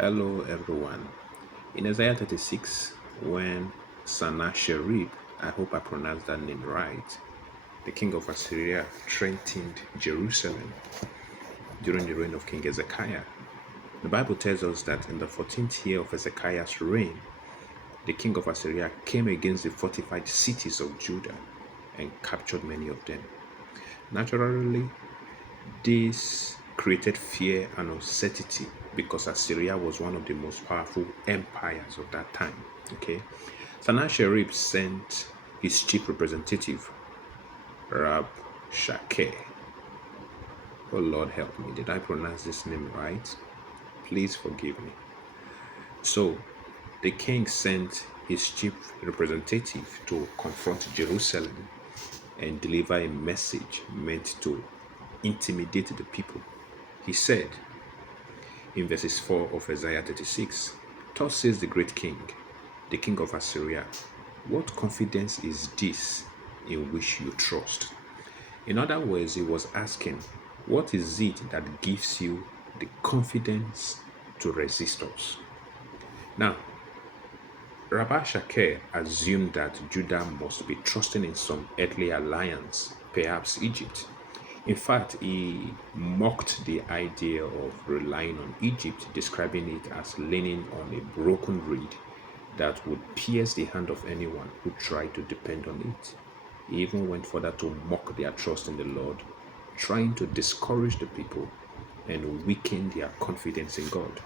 Hello everyone. In Isaiah 36, when Sennacherib, I hope I pronounced that name right, the king of Assyria threatened Jerusalem during the reign of King Hezekiah. The Bible tells us that in the 14th year of Hezekiah's reign, the king of Assyria came against the fortified cities of Judah and captured many of them. Naturally, this created fear and uncertainty because Assyria was one of the most powerful empires of that time. Okay, Sennacherib sent his chief representative, Rabshakeh. Oh Lord, help me. Did I pronounce this name right? Please forgive me. So, the king sent his chief representative to confront Jerusalem and deliver a message meant to intimidate the people. He said, in verses 4 of Isaiah 36, thus says the great king, the king of Assyria, what confidence is this in which you trust? In other words, he was asking, what is it that gives you the confidence to resist us? Now, Rabbi Shakeh assumed that Judah must be trusting in some earthly alliance, perhaps Egypt. In fact, he mocked the idea of relying on Egypt, describing it as leaning on a broken reed that would pierce the hand of anyone who tried to depend on it. He even went further to mock their trust in the Lord, trying to discourage the people and weaken their confidence in God.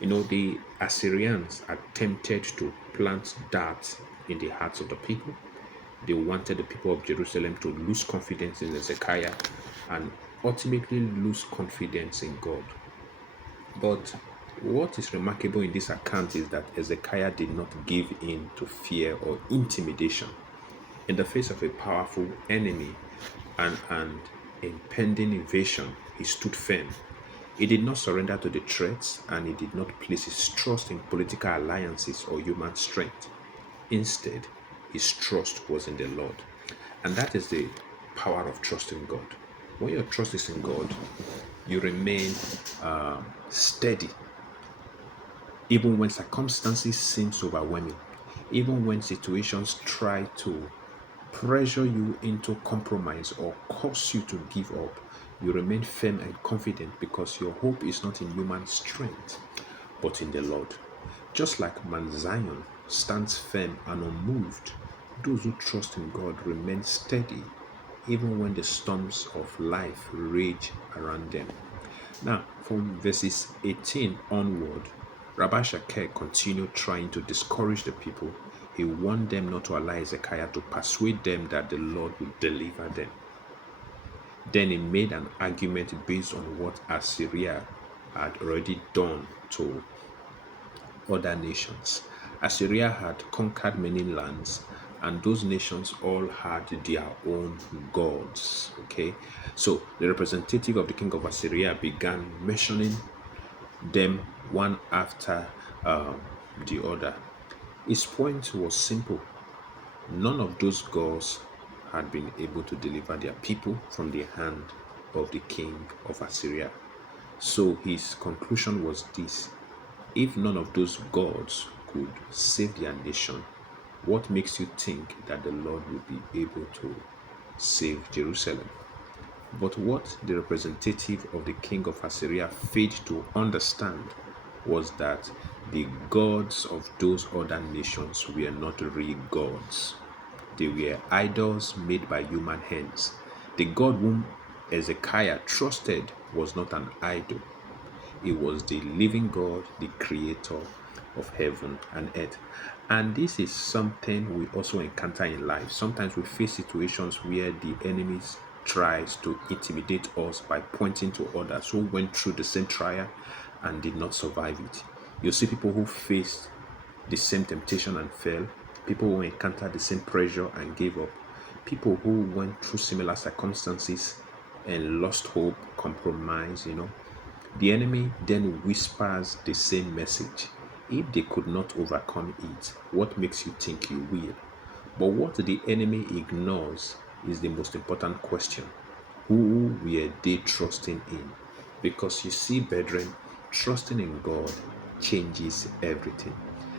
The Assyrians attempted to plant doubt in the hearts of the people. They wanted the people of Jerusalem to lose confidence in Hezekiah and ultimately lose confidence in God. But what is remarkable in this account is that Hezekiah did not give in to fear or intimidation. In the face of a powerful enemy and an impending invasion, he stood firm. He did not surrender to the threats and he did not place his trust in political alliances or human strength. Instead, his trust was in the Lord. And that is the power of trusting God. When your trust is in God, you remain steady, even when circumstances seem overwhelming, even when situations try to pressure you into compromise or cause you to give up, you remain firm and confident because your hope is not in human strength, but in the Lord. Just like Mount Zion stands firm and unmoved, those who trust in God remain steady even when the storms of life rage around them. Now, from verses 18 onward, Rabbi Shakeh continued trying to discourage the people. He warned them not to allow Hezekiah to persuade them that the Lord would deliver them. Then he made an argument based on what Assyria had already done to other nations. Assyria had conquered many lands, and those nations all had their own gods. Okay, so the representative of the king of Assyria began mentioning them one after the other. His point was simple: none of those gods had been able to deliver their people from the hand of the king of Assyria. So his conclusion was this: if none of those gods could save their nation, what makes you think that the Lord will be able to save Jerusalem? But what the representative of the king of Assyria failed to understand was that the gods of those other nations were not real gods. They were idols made by human hands. The God whom Hezekiah trusted was not an idol. He was the living God, the creator of heaven and earth. And this is something we also encounter in life. Sometimes we face situations where the enemy tries to intimidate us by pointing to others who went through the same trial and did not survive it. You see people who faced the same temptation and fell, people who encountered the same pressure and gave up, people who went through similar circumstances and lost hope, compromise. The enemy then whispers the same message. If they could not overcome it, what makes you think you will? But what the enemy ignores is the most important question: who were they trusting in? Because you see, brethren, trusting in God changes everything.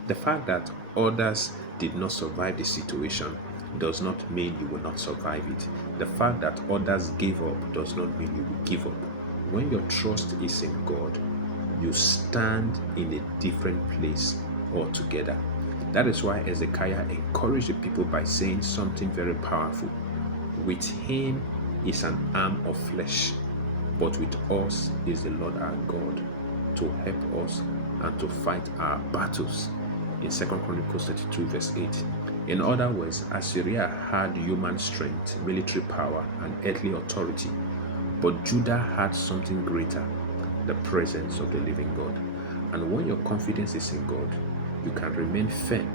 The fact that others did not survive the situation does not mean you will not survive it. The fact that others gave up does not mean you will give up. When your trust is in God, you stand in a different place altogether. That is why Hezekiah encouraged the people by saying something very powerful. With him is an arm of flesh, but with us is the Lord our God to help us and to fight our battles. In 2 Chronicles 32 verse 8. In other words, Assyria had human strength, military power, and earthly authority, but Judah had something greater, the presence of the living God. And when your confidence is in God, you can remain firm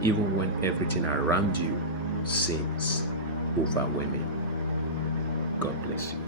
even when everything around you seems overwhelming. God bless you.